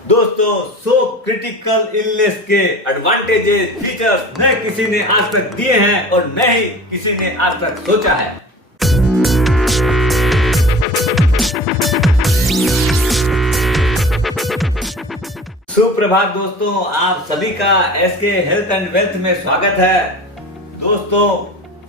दोस्तों, so critical illness के advantages, features न किसी ने आज तक दिए हैं और न ही किसी ने आज तक सोचा है। सुप्रभात दोस्तों, आप सभी का एसके हेल्थ एंड वेल्थ में स्वागत है। दोस्तों,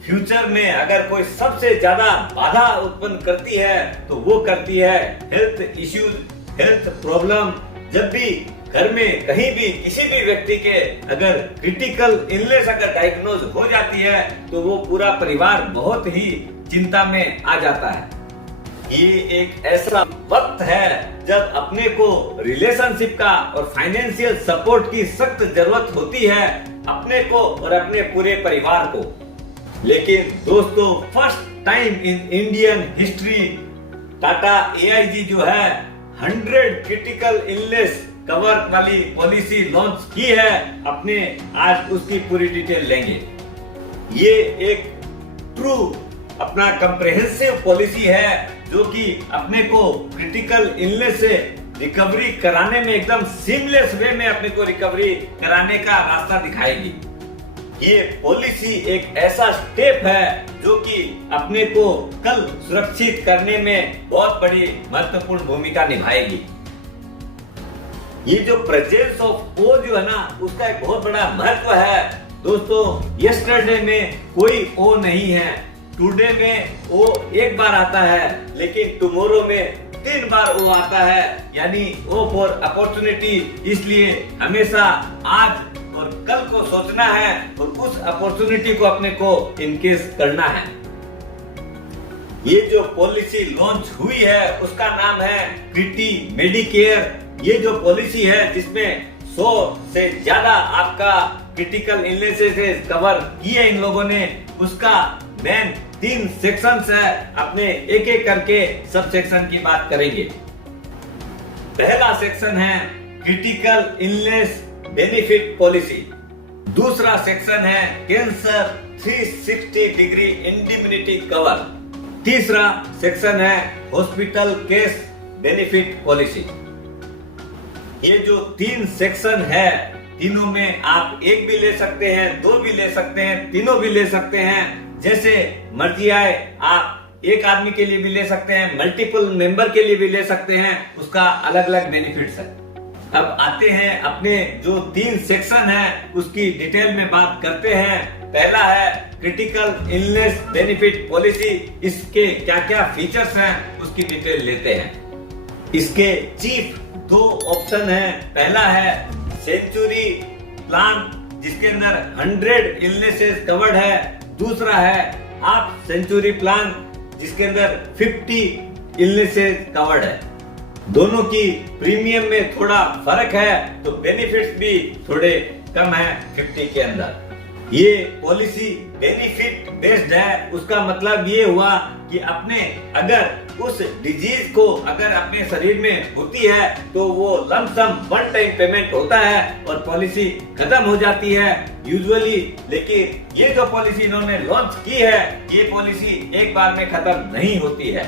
फ्यूचर में अगर कोई सबसे ज्यादा बाधा उत्पन्न करती है तो वो करती है हेल्थ इश्यूज, हेल्थ प्रॉब्लम। जब भी घर में कहीं भी किसी भी व्यक्ति के अगर क्रिटिकल इलनेस अगर डायग्नोज हो जाती है तो वो पूरा परिवार बहुत ही चिंता में आ जाता है। ये एक ऐसा वक्त है जब अपने को रिलेशनशिप का और फाइनेंशियल सपोर्ट की सख्त जरूरत होती है, अपने को और अपने पूरे परिवार को। लेकिन दोस्तों, first time in Indian history Tata AIG जो है 100 क्रिटिकल इलनेस कवर वाली पॉलिसी लॉन्च की है। अपने आज उसकी पूरी डिटेल लेंगे। ये एक ट्रू अपना कंप्रिहेंसिव पॉलिसी है जो कि अपने को क्रिटिकल इलनेस से रिकवरी कराने में एकदम सीमलेस वे में अपने को रिकवरी कराने का रास्ता दिखाएगी। ये पॉलिसी एक ऐसा स्टेप है जो कि अपने को कल सुरक्षित करने में बहुत बड़ी महत्वपूर्ण भूमिका निभाएगी। ये जो प्रेजेंस ऑफ ओ जो है ना, उसका एक बहुत बड़ा महत्व है। दोस्तों, यस्टरडे में कोई ओ नहीं है, टुडे में ओ एक बार आता है, लेकिन टुमारो में 3 बार ओ आता है, यानी ओ फॉर अपॉर्चुनिटी। इसलिए हमेशा आज और कल को सोचना है और उस अपॉर्चुनिटी को अपने को इनकेस करना है। ये जो पॉलिसी लॉन्च हुई है उसका नाम है क्रिटी मेडिकेयर। ये जो पॉलिसी है जिसमें 100 से ज्यादा आपका क्रिटिकल इलनेसेस कवर किए इन लोगों ने, उसका मेन 3 सेक्शंस है। अपने एक एक करके सब सेक्शन की बात करेंगे। पहला सेक्शन है क्रिटिकल इलनेस बेनिफिट पॉलिसी। दूसरा सेक्शन है कैंसर 360 डिग्री इंडिम्निटी कवर। तीसरा सेक्शन है हॉस्पिटल केस बेनिफिट पॉलिसी। ये जो 3 सेक्शन है, तीनों में आप एक भी ले सकते हैं, 2 भी ले सकते हैं, तीनों भी ले सकते हैं, जैसे मर्जी आए। आप एक आदमी के लिए भी ले सकते हैं, मल्टीपल मेंबर के लिए भी ले सकते हैं, उसका अलग अलग बेनिफिट्स है। अब आते हैं अपने जो 3 सेक्शन है उसकी डिटेल में बात करते हैं। पहला है क्रिटिकल इलनेस बेनिफिट पॉलिसी। इसके क्या क्या फीचर्स हैं उसकी डिटेल लेते हैं। इसके चीफ 2 ऑप्शन हैं। पहला है सेंचुरी प्लान जिसके अंदर 100 इलनेसेस कवर्ड है। दूसरा है हाफ सेंचुरी प्लान जिसके अंदर 50 इलनेसेस कवर्ड है। दोनों की प्रीमियम में थोड़ा फर्क है तो बेनिफिट्स भी थोड़े कम है 50 के अंदर। ये पॉलिसी बेनिफिट बेस्ड है। उसका मतलब ये हुआ कि अपने अगर उस डिजीज को अगर अपने शरीर में होती है तो वो लमसम 1 टाइम पेमेंट होता है और पॉलिसी खत्म हो जाती है यूजुअली। लेकिन ये जो पॉलिसी इन्होंने लॉन्च की है, ये पॉलिसी एक बार में खत्म नहीं होती है।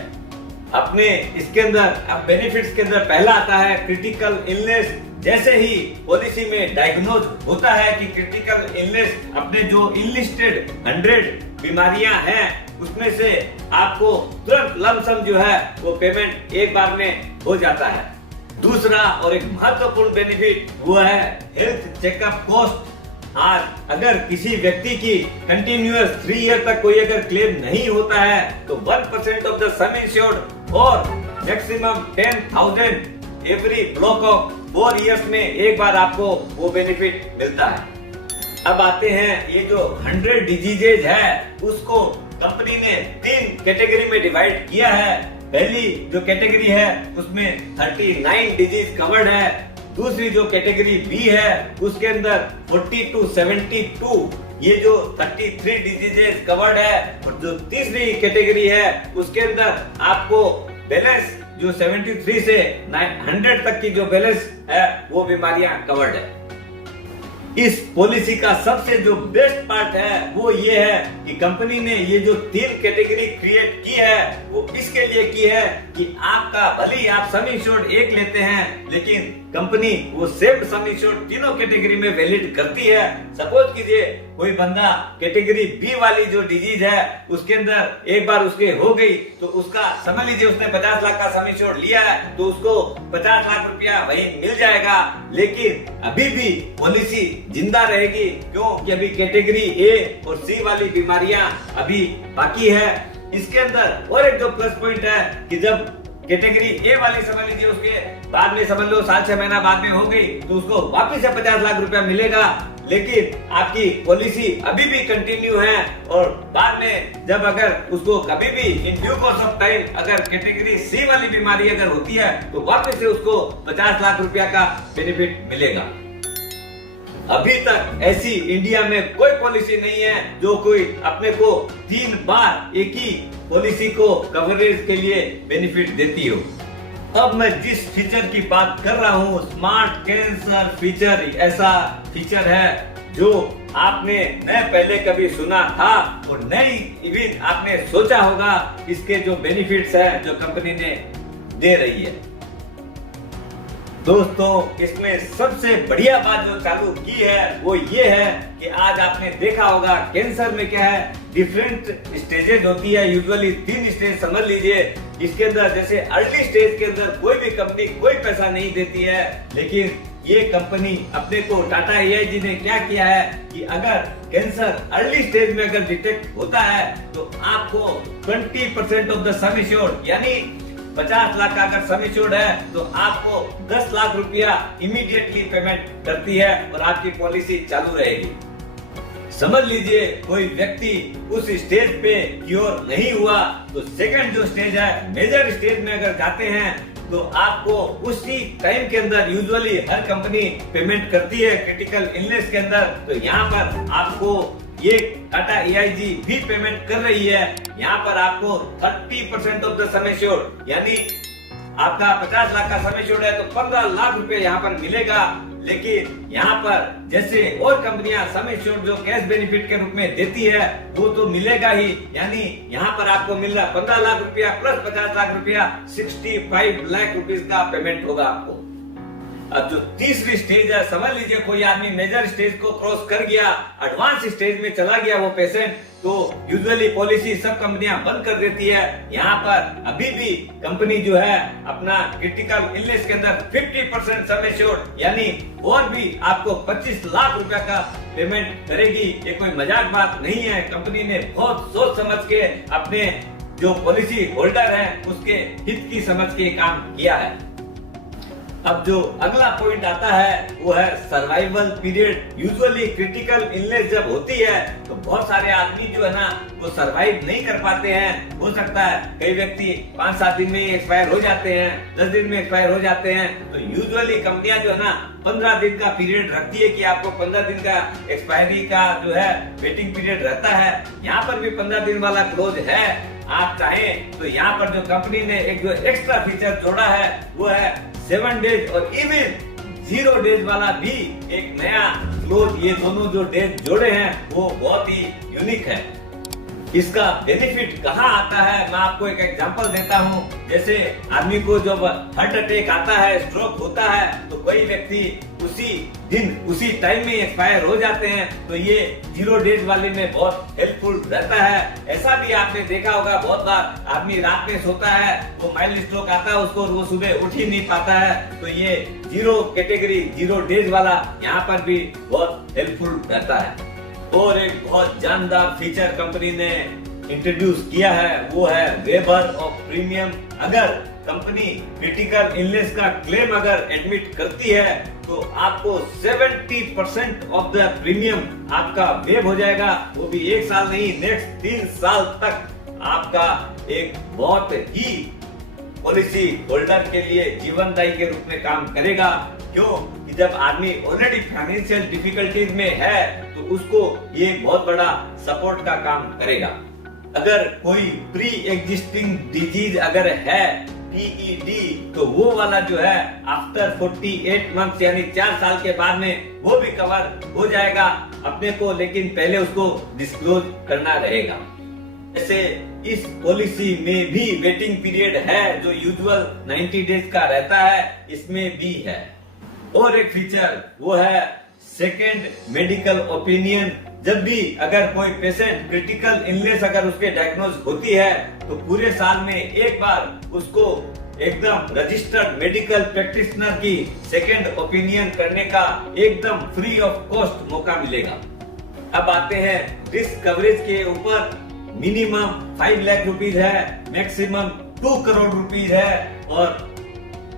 अपने इसके अंदर अब बेनिफिट्स के अंदर पहला आता है क्रिटिकल इलनेस। जैसे ही पॉलिसी में डायग्नोज होता है कि क्रिटिकल इलनेस, अपने जो इनलिस्टेड 100 बीमारियां हैं उसमें से आपको तुरंत लमसम जो है वो पेमेंट एक बार में हो जाता है। दूसरा और एक महत्वपूर्ण बेनिफिट वो है हेल्थ चेकअप कॉस्ट। आज अगर किसी व्यक्ति की कंटिन्यूअस 3 ईयर तक कोई अगर क्लेम नहीं होता है तो 1% ऑफ द सम इंश्योर्ड और maximum 10,000 every block of 4 years में एक बार आपको वो बेनिफिट मिलता है। अब आते हैं ये जो 100 डिजीजेज है उसको कंपनी ने 3 कैटेगरी में डिवाइड किया है। पहली जो कैटेगरी है उसमें 39 डिजीज कवर्ड है। दूसरी जो कैटेगरी बी है उसके अंदर 40 to 72 ये जो 33 डिजीजेस कवर्ड है। और जो तीसरी कैटेगरी है उसके अंदर आपको बैलेंस जो 73 से 100 तक की जो बैलेंस है वो बीमारियां कवर्ड है। इस पॉलिसी का सबसे जो बेस्ट पार्ट है वो ये है कि कंपनी ने ये जो 3 कैटेगरी क्रिएट की है वो इसके लिए की है कि आपका भले ही आप सम इंश्योर्ड एक लेते हैं लेकिन कंपनी वो सेम सम इंश्योर्ड तीनों कैटेगरी में वैलिड करती है। सपोज कीजिए कोई बंदा कैटेगरी बी वाली जो डिजीज है उसके अंदर एक बार उसके हो गई तो उसका समझ लीजिए उसने 50 लाख का सम इंश्योर्ड लिया है तो उसको 50 लाख रुपया वही मिल जाएगा, लेकिन अभी भी पॉलिसी जिंदा रहेगी। क्यों? कि अभी कैटेगरी ए और सी वाली बीमारियां अभी बाकी है। इसके अंदर और एक जो प्लस पॉइंट है कि जब कैटेगरी ए वाली समझ लीजिए उसके बाद में समझ लो 7-6 महीना बाद में हो गई तो उसको वापिस से 50 लाख रुपया मिलेगा, लेकिन आपकी पॉलिसी अभी भी कंटिन्यू है। और बाद में जब अगर उसको कभी भी in due course of time अगर कैटेगरी सी वाली बीमारी अगर होती है तो वापिस से उसको 50 लाख रुपया का बेनिफिट मिलेगा। अभी तक ऐसी इंडिया में कोई पॉलिसी नहीं है जो कोई अपने को 3 बार एक ही पॉलिसी को कवरेज के लिए बेनिफिट देती हो। अब मैं जिस फीचर की बात कर रहा हूँ स्मार्ट कैंसर फीचर, ऐसा फीचर है जो आपने न पहले कभी सुना था और न ही इवन आपने सोचा होगा इसके जो बेनिफिट्स है जो कंपनी ने दे रही है। दोस्तों इसमें सबसे बढ़िया बात जो चालू की है वो ये है कि आज आपने देखा होगा कैंसर में क्या है, डिफरेंट स्टेजेस होती है, यूजुअली 3 स्टेज समझ लीजिए। इसके अंदर जैसे अर्ली स्टेज के अंदर कोई भी कंपनी कोई पैसा नहीं देती है, लेकिन ये कंपनी अपने को टाटा एआईजी ने क्या किया है कि अगर कैंसर अर्ली स्टेज में अगर डिटेक्ट होता है तो आपको 20% ऑफ द सम एश्योर्ड यानी 50 लाख का अगर सम एश्योर्ड है तो आपको 10 लाख रुपया इमीडिएटली पेमेंट करती है और आपकी पॉलिसी चालू रहेगी। समझ लीजिए कोई व्यक्ति उस स्टेज पे क्योर नहीं हुआ तो सेकंड जो स्टेज है मेजर स्टेज में अगर जाते हैं तो आपको उसी टाइम के अंदर यूजुअली हर कंपनी पेमेंट करती है क्रिटिकल इलनेस के अंदर, तो यहाँ पर आपको ये टाटा एआईजी भी पेमेंट कर रही है। यहाँ पर आपको 30% ऑफ द सम एश्योर्ड यानी आपका 50 लाख का सम एश्योर्ड है तो 15 लाख रुपए यहाँ पर मिलेगा। लेकिन यहाँ पर जैसे और कंपनियां सम एश्योर्ड जो कैश बेनिफिट के रूप में देती है वो तो मिलेगा ही, यानी यहाँ पर आपको मिल रहा 15 लाख रुपया प्लस 50 लाख रुपया 65 लाख रुपीस का पेमेंट होगा आपको। अब जो तीसरी स्टेज है समझ लीजिए कोई आदमी मेजर स्टेज को क्रॉस कर गया, एडवांस स्टेज में चला गया वो पेशेंट, तो यूजुअली पॉलिसी सब कंपनियां बंद कर देती है। यहाँ पर अभी भी कंपनी जो है अपना क्रिटिकल इलनेस के अंदर 50% सम एश्योर्ड यानी और भी आपको 25 लाख रुपया का पेमेंट करेगी। ये कोई मजाक बात नहीं है, कंपनी ने बहुत सोच समझ के अपने जो पॉलिसी होल्डर है उसके हित की समझ के काम किया है। अब जो अगला पॉइंट आता है वो है survival period. Usually critical illness जब होती है तो बहुत सारे आदमी जो है ना वो सरवाइव नहीं कर पाते हैं। हो सकता है कई व्यक्ति 5-7 दिन में ही एक्सपायर हो जाते हैं, 10 दिन में एक्सपायर हो जाते हैं। तो यूजुअली कंपनियां जो है ना 15 दिन का पीरियड रखती है कि आपको 15 दिन का एक्सपायरी का जो है वेटिंग पीरियड रहता है। यहाँ पर भी 15 दिन वाला क्लोज है। आप चाहें तो यहाँ पर जो कंपनी ने एक जो एक्स्ट्रा फीचर जोड़ा है वो है 7 डेज और इवन 0 डेज वाला भी एक नया क्लोज। ये दोनों जो डेज जोड़े हैं वो बहुत ही यूनिक है। इसका बेनिफिट कहाँ आता है मैं आपको एक एग्जांपल देता हूँ। जैसे आदमी को जब हार्ट अटैक आता है, स्ट्रोक होता है, तो कोई व्यक्ति उसी दिन उसी टाइम में एक्सपायर हो जाते हैं, तो ये 0 डेज वाले में बहुत हेल्पफुल रहता है। ऐसा भी आपने देखा होगा बहुत बार आदमी रात में सोता है, वो माइल्ड स्ट्रोक आता है उसको, वो सुबह उठ ही नहीं पाता है, तो ये 0 कैटेगरी 0 डेज वाला यहाँ पर भी बहुत हेल्पफुल रहता है। और एक बहुत जानदार फीचर कंपनी ने इंट्रोड्यूस किया है वो है वेवर ऑफ प्रीमियम। अगर कंपनी क्रिटिकल इलनेस का क्लेम अगर एडमिट करती है तो आपको 70% ऑफ द प्रीमियम आपका वेव हो जाएगा। वो भी 1 साल नहीं, नेक्स्ट 3 साल तक आपका एक बहुत ही पॉलिसी होल्डर के लिए जीवनदायी के रूप में काम करेगा। क्यों कि जब आदमी ऑलरेडी फाइनेंशियल डिफिकल्टीज में है तो उसको ये बहुत बड़ा सपोर्ट का काम करेगा। अगर कोई प्री एग्जिस्टिंग डिजीज अगर है PED तो वो वाला जो है आफ्टर 48 मंथ्स यानी 4 साल के बाद में वो भी कवर हो जाएगा अपने को, लेकिन पहले उसको डिस्क्लोज करना रहेगा। जैसे इस पॉलिसी में भी वेटिंग पीरियड है जो यूजुअल 90 डेज का रहता है, इसमें भी है। और एक फीचर वो है सेकेंड मेडिकल ओपिनियन। जब भी अगर कोई पेशेंट क्रिटिकल इलनेस अगर उसके डायग्नोज होती है तो पूरे साल में एक बार उसको एकदम रजिस्टर्ड मेडिकल प्रैक्टिशनर की सेकेंड ओपिनियन करने का एकदम फ्री ऑफ कॉस्ट मौका मिलेगा। अब आते हैं रिस्क कवरेज के ऊपर। मिनिमम 5 लाख रुपीज है, मैक्सिमम 2 करोड़ रुपीज है और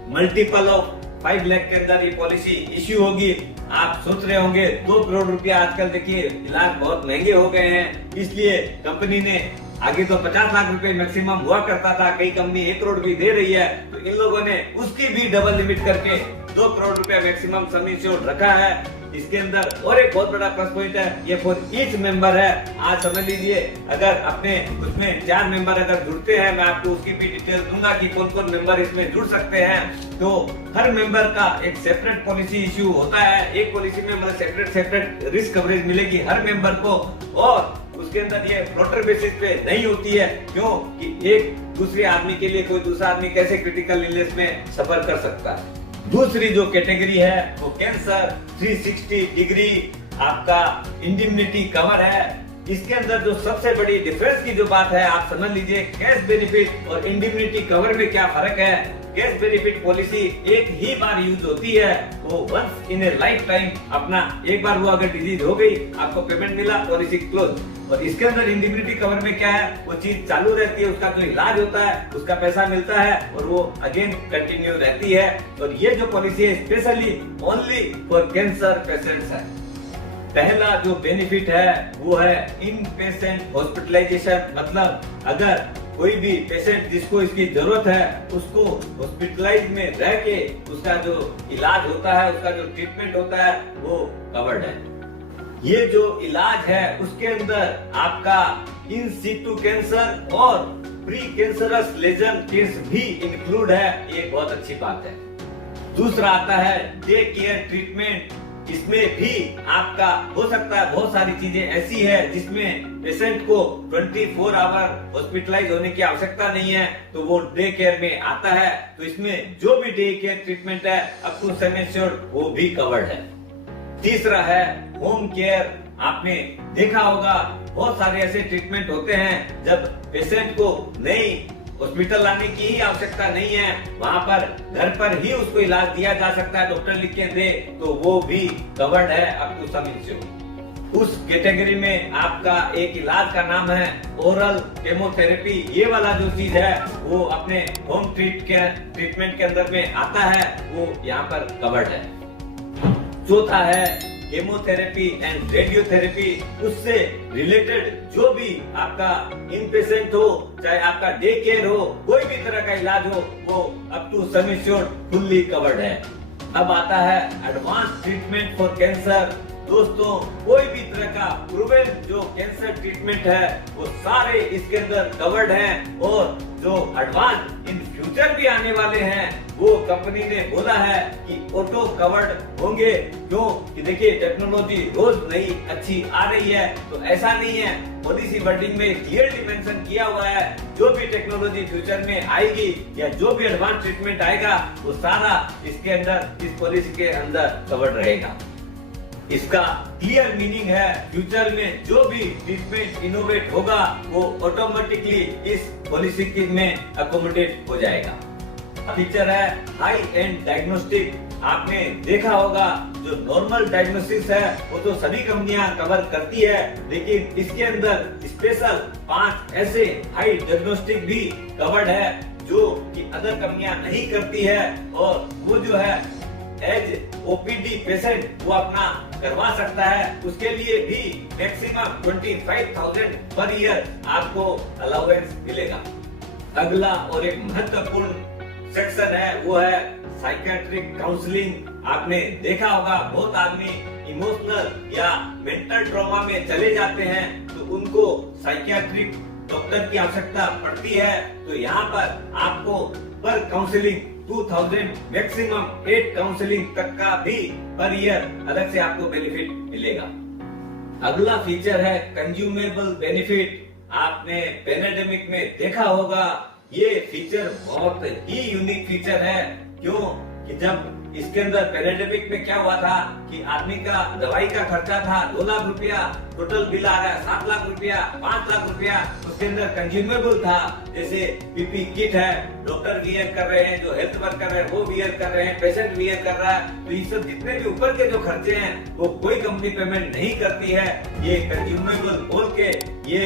मल्टीपल ऑफ 5 लाख के अंदर ये पॉलिसी इश्यू होगी। आप सोच रहे होंगे 2 करोड़ रुपया, आजकल देखिए इलाज बहुत महंगे हो गए हैं, इसलिए कंपनी ने आगे तो 50 लाख रुपए मैक्सिमम हुआ करता था, कई कंपनी 1 करोड़ भी दे रही है, तो इन लोगों ने उसकी भी डबल लिमिट करके 2 करोड़ रुपया मैक्सिमम सम इंश्योर्ड रखा है। इसके अंदर और एक बहुत बड़ा प्लस पॉइंट है, ये फॉर ईच मेंबर है। आज समझ लीजिए अगर अपने उसमें 4 मेंबर अगर जुड़ते हैं, मैं आपको उसकी भी डिटेल दूंगा कि कौन कौन मेंबर इसमें जुड़ सकते हैं। तो हर मेंबर का एक सेपरेट पॉलिसी इश्यू होता है, एक पॉलिसी में मतलब सेपरेट रिस्क कवरेज मिलेगी हर मेंबर को, और उसके अंदर ये फ्लोटर बेसिस पे नहीं होती है। क्यों कि एक दूसरे आदमी के लिए कोई दूसरा आदमी कैसे क्रिटिकल इलनेस में सफर कर सकता है। दूसरी जो कैटेगरी है वो कैंसर 360 डिग्री आपका इंडिमनिटी कवर है। इसके अंदर जो सबसे बड़ी डिफरेंस की जो बात है, आप समझ लीजिए कैश बेनिफिट और इंडिमनिटी कवर में क्या फर्क है। कैश बेनिफिट पॉलिसी एक ही बार यूज होती है, वो once in a lifetime अपना एक बार वो अगर डिजीज हो गई, आपको पेमेंट मिला, पॉलिसी क्लोज। और इसके अंदर इंडिमनिटी कवर में क्या है, वो चीज चालू रहती है, उसका जो इलाज होता है उसका पैसा मिलता है और वो अगेन कंटिन्यू रहती है। और ये जो पॉलिसी है specially only for cancer patients है। पहला जो बेनिफिट है वो है इन पेशेंट हॉस्पिटलाइजेशन, मतलब अगर कोई भी पेशेंट जिसको इसकी जरूरत है उसको हॉस्पिटलाइज में रह के उसका जो इलाज होता है, उसका जो ट्रीटमेंट होता है वो कवर्ड है। ये जो इलाज है उसके अंदर आपका इन सीटू कैंसर और प्री कैंसरस लेजन किट्स भी इंक्लूड है, ये बहुत अच्छी बात है। दूसरा आता है डे केयर ट्रीटमेंट। इसमें भी आपका हो सकता है बहुत सारी चीजें ऐसी है जिसमें पेशेंट को 24 आवर हॉस्पिटलाइज होने की आवश्यकता नहीं है, तो वो डे केयर में आता है। तो इसमें जो भी डे केयर ट्रीटमेंट है अप टू सेम इंश्योर्ड वो भी कवर्ड है। तीसरा है होम केयर। आपने देखा होगा बहुत सारे ऐसे ट्रीटमेंट होते हैं जब पेशेंट को नहीं हॉस्पिटल लाने की ही आवश्यकता नहीं है, वहाँ पर घर पर ही उसको इलाज दिया जा सकता है, डॉक्टर लिख के दे, तो वो भी कवर्ड है अप टू सम इंश्योर्ड। उस कैटेगरी में आपका एक इलाज का नाम है ओरल केमोथेरेपी। ये वाला जो चीज है वो अपने होम ट्रीटमेंट के अंदर में आता है, वो यहाँ पर कवर्ड है। चौथा है केमोथेरेपी एंड रेडियोथेरेपी। उससे रिलेटेड जो भी आपका इनपेशेंट हो, चाहे आपका डे केयर हो, कोई भी तरह का इलाज हो, वो up to sum insured fully covered है। अब आता है एडवांस ट्रीटमेंट फॉर कैंसर। दोस्तों कोई भी तरह का प्रूवन जो कैंसर ट्रीटमेंट है वो सारे इसके अंदर कवर्ड हैं, और जो एडवांस इन फ्यूचर भी आने वाले हैं वो कंपनी ने बोला है कि ऑटो कवर्ड होंगे। क्यों कि देखिए टेक्नोलॉजी रोज नई अच्छी आ रही है, तो ऐसा नहीं है, पॉलिसी वर्डिंग में क्लियरली मेंशन किया हुआ है जो भी टेक्नोलॉजी फ्यूचर में आएगी या जो भी एडवांस ट्रीटमेंट आएगा वो सारा इसके अंदर इस पॉलिसी के अंदर कवर्ड रहेगा। इसका क्लियर मीनिंग है फ्यूचर में जो भी ट्रीटमेंट इनोवेट होगा वो ऑटोमेटिकली इस पॉलिसी में अकोमोडेट हो जाएगा। फीचर है हाई एंड डायग्नोस्टिक। आपने देखा होगा जो नॉर्मल डायग्नोसिस है वो तो सभी कंपनियां कवर करती है, लेकिन इसके अंदर स्पेशल 5 ऐसे हाई डायग्नोस्टिक भी कवर्ड है जो कि अदर कंपनियां नहीं करती है, और वो जो है एज ओपीडी पेशेंट वो अपना करवा सकता है। उसके लिए भी मैक्सिमम 25,000 पर ईयर आपको अलाउंस मिलेगा। अगला और एक महत्वपूर्ण सेक्शन है वो है साइकियाट्रिक काउंसलिंग। आपने देखा होगा बहुत आदमी इमोशनल या मेंटल ट्रॉमा में चले जाते हैं तो उनको साइकियाट्रिक डॉक्टर की आवश्यकता पड़ती है, तो यहाँ पर आपको पर काउंसलिंग 2000 मैक्सिमम 8 काउंसलिंग तक का भी पर ईयर अलग से आपको बेनिफिट मिलेगा। अगला फीचर है कंज्यूमेबल बेनिफिट। आपने पेंडेमिक में देखा होगा ये फीचर बहुत ही यूनिक फीचर है। क्यों कि जब इसके अंदर पैंडेमिक में क्या हुआ था कि आदमी का दवाई का खर्चा था 2 लाख रुपया, टोटल बिल आ रहा है 7 लाख रुपया, 5 लाख रुपया। उसके अंदर कंज्यूमेबल था, जैसे पीपी किट है, डॉक्टर वियर कर रहे हैं, जो हेल्थ वर्कर है वो वियर कर रहे हैं, पेशेंट वियर कर रहा है। तो ये सब जितने भी ऊपर के जो खर्चे हैं वो कोई कंपनी पेमेंट नहीं करती है। ये कंज्यूमेबल बोल के ये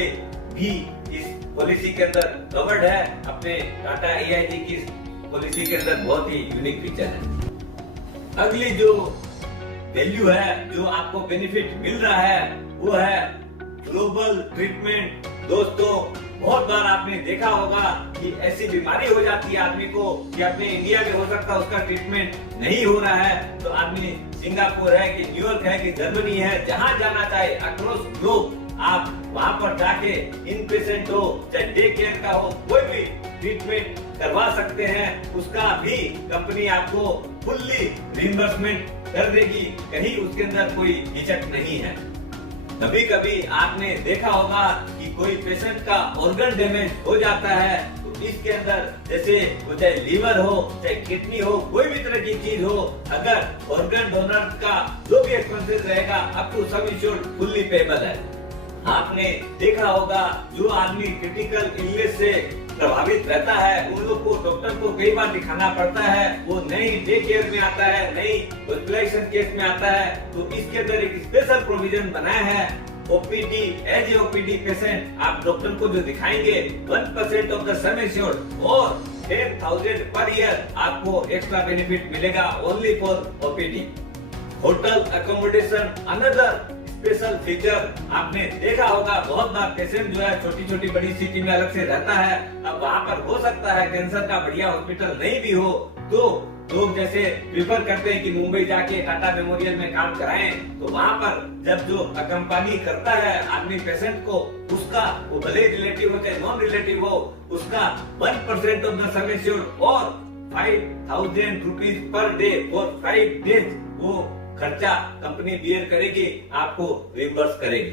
भी इस पॉलिसी के अंदर कवर्ड है। अपने टाटा AIG की पॉलिसी के अंदर बहुत ही यूनिक फीचर है। अगली जो वैल्यू है, जो आपको बेनिफिट मिल रहा है, वो है ग्लोबल ट्रीटमेंट। दोस्तों, बहुत बार आपने देखा होगा कि ऐसी बीमारी हो जाती है आदमी को कि अपने इंडिया में हो सकता है उसका ट्रीटमेंट नहीं हो रहा है, तो आदमी सिंगापुर है कि न्यूयॉर्क है कि जर्मनी है, जहां जाना चाहे अक्रॉस ग्लोब आप वहां पर जाके इन पेशेंट हो चाहे डे केयर का हो, कोई भी ट्रीटमेंट करवा सकते हैं। उसका भी कंपनी आपको फुल्ली रिइंबर्समेंट कर देगी, कहीं उसके अंदर कोई हिचक नहीं है। कभी कभी आपने देखा होगा कि कोई पेशेंट का ऑर्गन डैमेज हो जाता है, तो इसके अंदर जैसे चाहे लीवर हो चाहे किडनी हो, कोई भी तरह की चीज हो, अगर ऑर्गन डोनर का जो भी एक्सपेंसेस रहेगा up to sum insured fully payable है। आपने देखा होगा जो आदमी क्रिटिकल इलनेस से प्रभावित रहता है, उन लोग को डॉक्टर को कई बार दिखाना पड़ता है, वो नई डे केयर में आता है, नई हॉस्पिटलाइजेशन केस में आता है, तो इसके अंदर एक स्पेशल प्रोविजन बनाया है। OPD as a OPD patient आप डॉक्टर को जो दिखाएंगे 1% ऑफ द सम एश्योर्ड और 10,000 पर ईयर आपको एक्स्ट्रा बेनिफिट मिलेगा only for OPD. Hotel accommodation another special feature. आपने देखा होगा बहुत बार पेशेंट जो है छोटी छोटी बड़ी सिटी में अलग से रहता है, अब वहाँ पर हो सकता है कैंसर का बढ़िया हॉस्पिटल नहीं भी हो, तो लोग जैसे प्रिफर करते हैं कि मुंबई जाके टाटा मेमोरियल में काम कराएं, तो वहाँ पर जब जो अकम्पनी करता है आदमी पेशेंट को, उसका वो भले रिलेटिव हो चाहे नॉन रिलेटिव हो, उसका 1% ऑफ द सम एश्योर्ड और 5,000 rupees per day for 5 days वो खर्चा कंपनी बियर करेगी, आपको रिइंबर्स करेगी।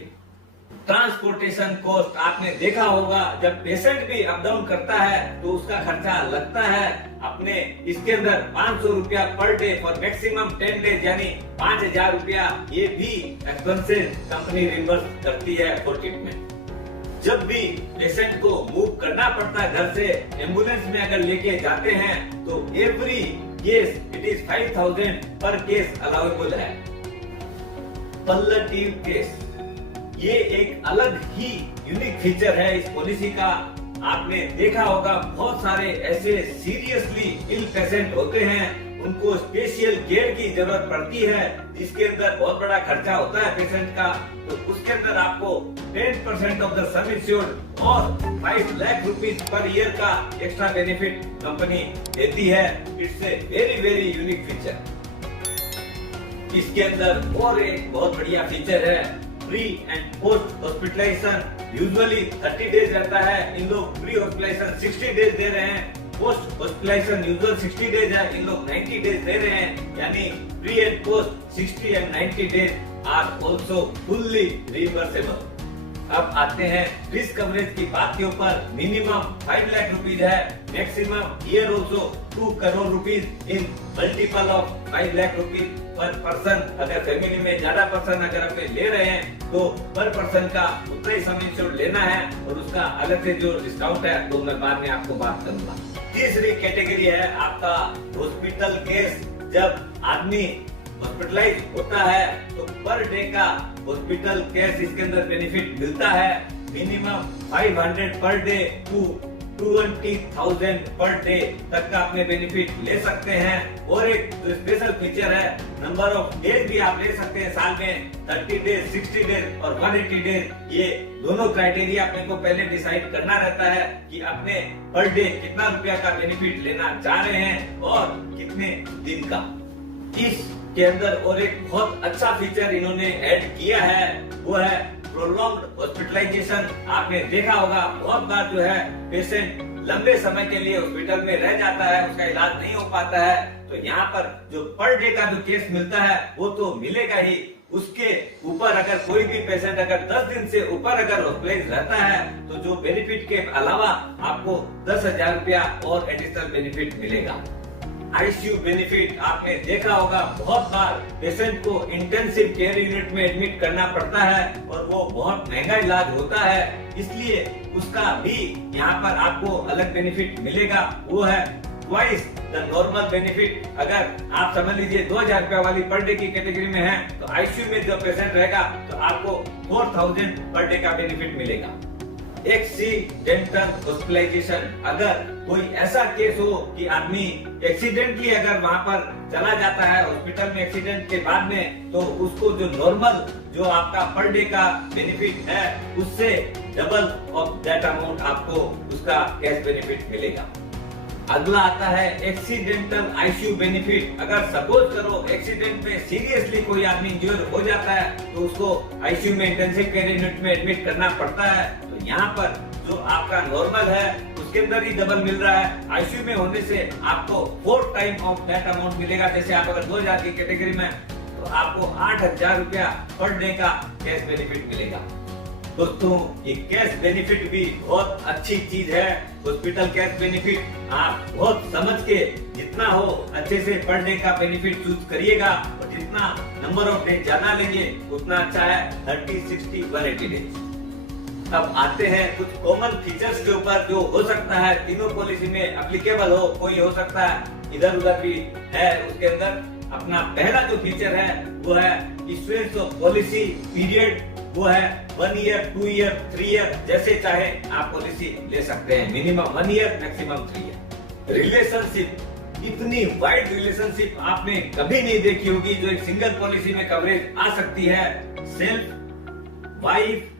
ट्रांसपोर्टेशन कॉस्ट आपने देखा होगा, जब पेशेंट भी अप डाउन करता है तो उसका खर्चा लगता है। अपने इसके अंदर 500 रुपया per day for maximum 10 days, यानी 5,000 रुपया ये भी एक्सपेंसेस कंपनी रिइंबर्स करती है फॉर ट्रीटमेंट। जब भी पेशेंट को मूव करना पड़ता है घर से, एम्बुलेंस में अगर लेके जाते हैं तो एवरी केस इट इज 5,000 पर केस अलाउेबल है। पल्लेटिव केस ये एक अलग ही यूनिक फीचर है इस पॉलिसी का। आपने देखा होगा बहुत सारे ऐसे सीरियसली इल पेशेंट होते हैं, उनको स्पेशल केयर की जरूरत पड़ती है, जिसके अंदर बहुत बड़ा खर्चा होता है पेशेंट का, तो उसके अंदर आपको 10% ऑफ द सम इंश्योर्ड और 5 लाख रुपीज पर ईयर का एक्स्ट्रा बेनिफिट कंपनी देती है। It's a very very unique feature. इसके अंदर और एक बहुत बढ़िया फीचर है, pre and post hospitalization. Usually 30 days रहता है, इन लोग प्री हॉस्पिटलाइजेशन 60 डेज दे रहे हैं, पोस्ट हॉस्पिटलाइजेशन यूजुअल 60 डेज है, इन लोग 90 डेज दे रहे हैं, यानी pre and post 60 and 90 days are also fully reimbursable. अब आते हैं रिस्क कवरेज की बात के ऊपर। मिनिमम 5 लाख रुपीज है, maximum year also 2 crore rupees in multiple of 5 lakh rupees per person. अगर फैमिली में ज्यादा पर्सन अगर अपने ले रहे हैं तो पर पर्सन का उतना ही सम इंश्योर्ड लेना है, और उसका अलग से जो डिस्काउंट है वो मैं बाद में आपको बात करूंगा। तीसरी कैटेगरी है आपका हॉस्पिटल केस। जब आदमी हॉस्पिटलाइज होता है तो पर डे का हॉस्पिटल केस इसके अंदर बेनिफिट मिलता है। Minimum 500 per day to 20,000 per day तक का अपने बेनिफिट ले सकते हैं। और एक जो स्पेशल फीचर है, नंबर ऑफ डेज भी आप ले सकते हैं साल में, 30 डेज, 60 डेज और 180 डेज। ये दोनों क्राइटेरिया अपने को पहले डिसाइड करना रहता है कि अपने पर डे कितना रुपया का बेनिफिट लेना चाह रहे हैं और कितने दिन का। इसके अंदर और एक बहुत अच्छा फीचर इन्होंने ऐड किया है, वो है प्रोलॉन्ग्ड हॉस्पिटलाइजेशन। आपने देखा होगा बहुत बार जो है पेशेंट लंबे समय के लिए हॉस्पिटल में रह जाता है, उसका इलाज नहीं हो पाता है, तो यहाँ पर जो पर डे का जो केस मिलता है वो तो मिलेगा ही। उसके ऊपर अगर कोई भी पेशेंट अगर 10 दिन से ऊपर अगर हॉस्पिटलाइज रहता है तो जो बेनिफिट के अलावा आपको 10,000 रुपया और एडिशनल बेनिफिट मिलेगा। आईसीयू बेनिफिट आपने देखा होगा, बहुत बार पेशेंट को इंटेंसिव केयर यूनिट में एडमिट करना पड़ता है और वो बहुत महंगा इलाज होता है, इसलिए उसका भी यहाँ पर आपको अलग बेनिफिट मिलेगा। वो है ट्वाइस द नॉर्मल बेनिफिट। अगर आप समझ लीजिए 2000 रुपया वाली पर डे की कैटेगरी में है तो आईसीयू में जो पेशेंट रहेगा तो आपको 4000 पर डे का बेनिफिट मिलेगा। एक्सीडेंटल हॉस्पिटलाइजेशन, अगर कोई ऐसा केस हो कि आदमी एक्सीडेंटली अगर वहां पर चला जाता है हॉस्पिटल में एक्सीडेंट के बाद में, तो उसको जो नॉर्मल जो आपका पर डे का बेनिफिट है उससे डबल ऑफ दैट अमाउंट आपको उसका कैश बेनिफिट मिलेगा। अगला आता है एक्सीडेंटल आईसीयू बेनिफिट। अगर सपोज करो एक्सीडेंट में सीरियसली कोई आदमी इंजर्ड हो जाता है तो उसको आईसीयू में इंटेंसिव केयर यूनिट में एडमिट करना पड़ता है, तो यहाँ पर जो आपका नॉर्मल है उसके अंदर ही डबल मिल रहा है। आईसीयू में होने से आपको 4 टाइम ऑफ दैट अमाउंट मिलेगा। जैसे आप अगर 2000 की कैटेगरी में तो आपको 8000 रुपया पर डे का कैश बेनिफिट मिलेगा। दोस्तों ये कैश बेनिफिट भी बहुत अच्छी चीज है। हॉस्पिटल कैश बेनिफिट आप बहुत समझ के जितना हो अच्छे से पर डे का बेनिफिट चूज करिएगा और जितना नंबर ऑफ डे ज्यादा लेंगे उतना अच्छा है। 30, 60, 180 डेज। अब आते हैं कुछ कॉमन फीचर्स के ऊपर जो हो सकता है तीनों पॉलिसी में एप्लीकेबल हो, कोई हो सकता है इधर उधर भी है। उसके अंदर अपना पहला जो फीचर है वो है इश्यूएंस ऑफ पॉलिसी पीरियड। वो है 1 ईयर, 2 ईयर, 3 ईयर, जैसे चाहे आप पॉलिसी ले सकते हैं। Minimum 1 year, maximum 3 year. Relationship, इतनी वाइड रिलेशनशिप आपने कभी नहीं देखी होगी जो एक सिंगल पॉलिसी में कवरेज आ सकती है। Self, wife,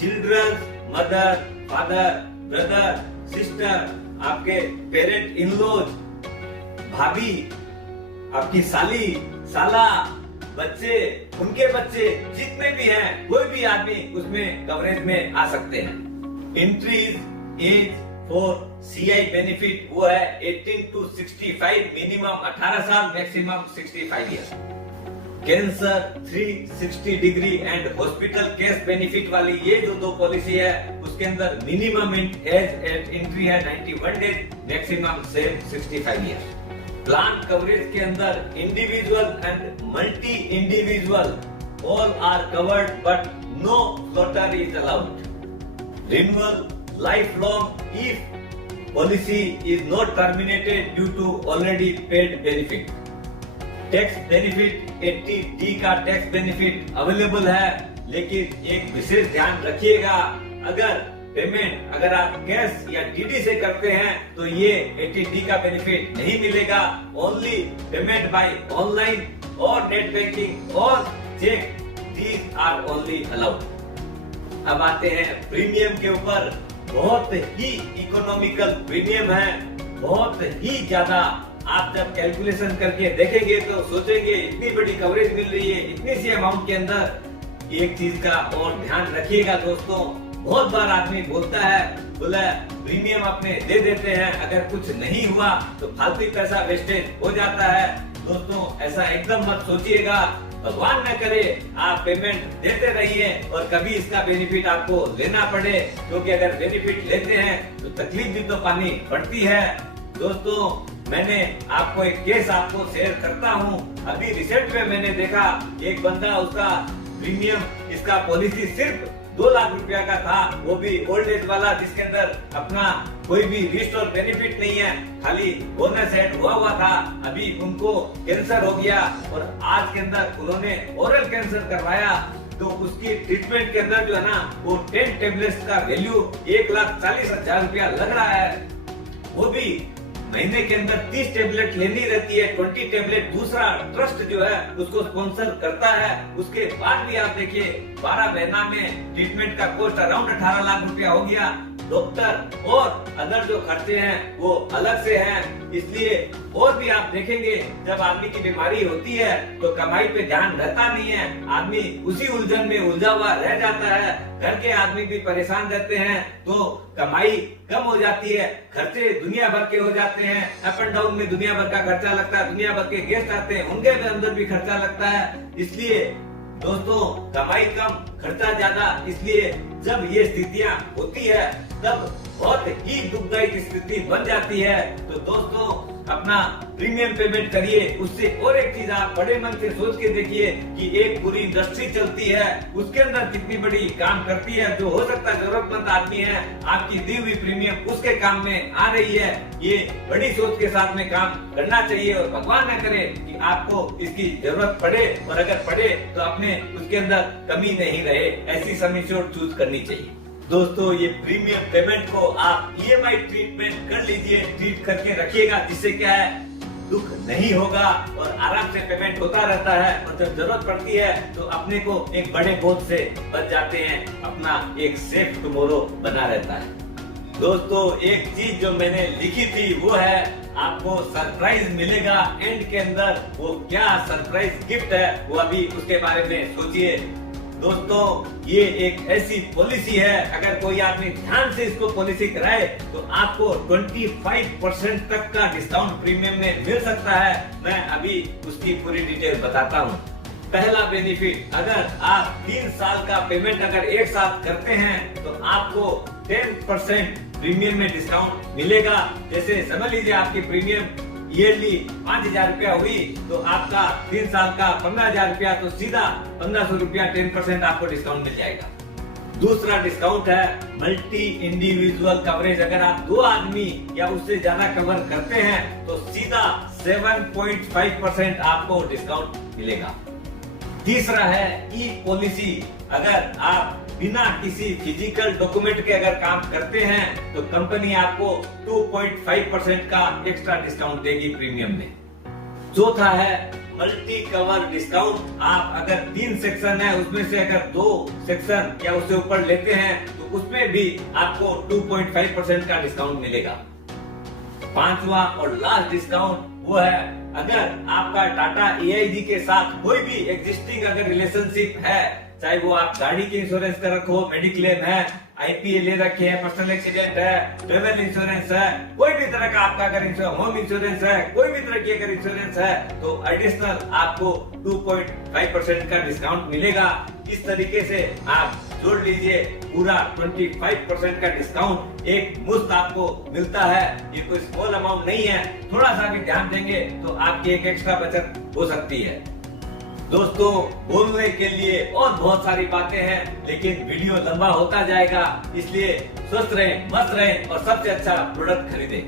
children, mother, father, brother, sister, आपके पेरेंट इन लॉज, भाभी, आपकी साली, साला, बच्चे, उनके बच्चे, जितने भी हैं कोई भी आदमी उसमें कवरेज में आ सकते हैं। Increase age for CI benefit, वो है 18 to 65, मिनिमम 18 साल, maximum 65 year. Cancer 360 degree and hospital cash benefit वाली ये जो दो पॉलिसी है उसके अंदर मिनिमम एज एंट्री है 91 days, maximum 65 year. Plan coverage के अंदर individual and multi individual all are covered but no floater is allowed. Renewal lifelong if policy is not terminated due to already paid benefit. Tax benefit 80D का tax benefit available है, लेकिन एक विशेष ध्यान रखिएगा, अगर आप cash या DD से करते हैं तो ये 80D का बेनिफिट नहीं मिलेगा। ओनली पेमेंट बाय ऑनलाइन और नेट बैंकिंग और cheque, these are only allowed. अब आते हैं प्रीमियम के ऊपर। बहुत ही इकोनॉमिकल प्रीमियम है, बहुत ही ज्यादा। आप जब कैलकुलेशन करके देखेंगे तो सोचेंगे इतनी बड़ी कवरेज मिल रही है इतनी सी अमाउंट के अंदर। एक चीज का और ध्यान रखिएगा दोस्तों, बहुत बार आदमी बोलता है, बोला प्रीमियम अपने दे देते हैं, अगर कुछ नहीं हुआ तो फालतू पैसा वेस्टेज हो जाता है। दोस्तों ऐसा एकदम मत सोचिएगा, भगवान न करे आप पेमेंट देते रहिए और कभी इसका बेनिफिट आपको लेना पड़े, क्योंकि अगर बेनिफिट लेते हैं तो तकलीफ भी तो पानी पड़ती है। दोस्तों मैंने आपको एक केस आपको शेयर करता हूँ। अभी रिसेंट में मैंने देखा एक बंदा, उसका प्रीमियम, इसका पॉलिसी सिर्फ 2 लाख रुपया का था, वो भी ओल्ड एज वाला, जिसके अंदर अपना कोई भी रिस्ट और बेनिफिट नहीं है, खाली बोनस ऐड हुआ था। अभी उनको कैंसर हो गया और आज के अंदर उन्होंने ओरल कैंसर करवाया, तो उसकी ट्रीटमेंट के अंदर जो है ना वो 10 टेबलेट्स का वैल्यू 1,40,000 रुपया लग रहा है। वो भी महीने के अंदर 30 टेबलेट लेनी रहती है, 20 टेबलेट दूसरा ट्रस्ट जो है उसको स्पॉन्सर करता है। उसके बाद भी आप देखिए 12 महीना में ट्रीटमेंट का कॉस्ट अराउंड 18 लाख रुपया हो गया। डॉक्टर और अदर जो खर्चे हैं वो अलग से हैं, इसलिए और भी आप देखेंगे जब आदमी की बीमारी होती है तो कमाई पे ध्यान रहता नहीं है, आदमी उसी उलझन में उलझा हुआ रह जाता है। घर के आदमी भी परेशान रहते हैं तो कमाई कम हो जाती है, खर्चे दुनिया भर के हो जाते हैं। अप एंड डाउन में दुनिया भर का खर्चा लगता है, दुनिया भर के गेस्ट आते हैं उनके अंदर भी खर्चा लगता है। इसलिए दोस्तों कमाई कम खर्चा ज्यादा, इसलिए जब ये स्थितियां होती है तब बहुत ही दुखदायी स्थिति बन जाती है। तो दोस्तों अपना प्रीमियम पेमेंट करिए। उससे और एक चीज आप बड़े मन से सोच के देखिए कि एक पूरी इंडस्ट्री चलती है, उसके अंदर कितनी बड़ी काम करती है। जो हो सकता है जरूरतमंद आदमी है, आपकी दी हुई प्रीमियम उसके काम में आ रही है। ये बड़ी सोच के साथ में काम करना चाहिए और भगवान न करे कि आपको इसकी जरूरत पड़े, और अगर पड़े तो अपने उसके अंदर कमी नहीं रहे, ऐसी सम एश्योर्ड चूज करनी चाहिए। दोस्तों ये प्रीमियम पेमेंट को आप ईएमआई ट्रीटमेंट कर लीजिए, ट्रीट करके रखिएगा, जिससे क्या है दुख नहीं होगा और आराम से पेमेंट होता रहता है। और जब जरूरत पड़ती है तो अपने को एक बड़े बोझ से बच जाते हैं, अपना एक सेफ टुमारो बना रहता है। दोस्तों एक चीज जो मैंने लिखी थी वो है आपको सरप्राइज मिलेगा एंड के अंदर। वो क्या सरप्राइज गिफ्ट है वो अभी उसके बारे में सोचिए। दोस्तों ये एक ऐसी पॉलिसी है, अगर कोई आदमी ध्यान से इसको पॉलिसी कराए तो आपको 25% तक का डिस्काउंट प्रीमियम में मिल सकता है। मैं अभी उसकी पूरी डिटेल बताता हूँ। पहला बेनिफिट, अगर आप 3 साल का पेमेंट अगर एक साथ करते हैं तो आपको 10% प्रीमियम में डिस्काउंट मिलेगा। जैसे समझ लीजिए आपकी प्रीमियम ईयरली 5,000 रुपया हुई तो आपका 3 साल का 15,000 रुपया, तो सीधा 1,500 रुपया 10% आपको डिस्काउंट मिल जाएगा। दूसरा डिस्काउंट है मल्टी इंडिविजुअल कवरेज। अगर आप 2 आदमी या उससे ज्यादा कवर करते हैं तो सीधा 7.5% आपको डिस्काउंट मिलेगा। तीसरा है ई पॉलिसी। अगर आप बिना किसी फिजिकल डॉक्यूमेंट के अगर काम करते हैं तो कंपनी आपको 2.5% का एक्स्ट्रा डिस्काउंट देगी प्रीमियम में। चौथा है मल्टी कवर डिस्काउंट। आप अगर 3 सेक्शन है उसमें से अगर 2 सेक्शन या उससे ऊपर लेते हैं तो उसमें भी आपको 2.5% का डिस्काउंट मिलेगा। पांचवा और लास्ट डिस्काउंट वो है, अगर आपका टाटा AIG के साथ कोई भी एग्जिस्टिंग अगर रिलेशनशिप है, चाहे वो आप गाड़ी की इंश्योरेंस कर रखो, मेडिक्लेम है, IPA ले रखे हैं, पर्सनल एक्सीडेंट है, ट्रेवल इंश्योरेंस है, कोई भी तरह का आपका अगर होम इंश्योरेंस है, कोई भी तरह की अगर इंश्योरेंस है तो एडिशनल आपको 2.5% का डिस्काउंट मिलेगा। इस तरीके से आप जोड़ लीजिए, पूरा 25% का डिस्काउंट एक मुफ्त आपको मिलता है। ये कोई स्मॉल अमाउंट नहीं है, थोड़ा सा भी ध्यान देंगे तो आपकी एक एक्स्ट्रा बचत हो सकती है। दोस्तों बोलने के लिए और बहुत सारी बातें हैं, लेकिन वीडियो लंबा होता जाएगा, इसलिए स्वस्थ रहें, मस्त रहें और सबसे अच्छा प्रोडक्ट खरीदें।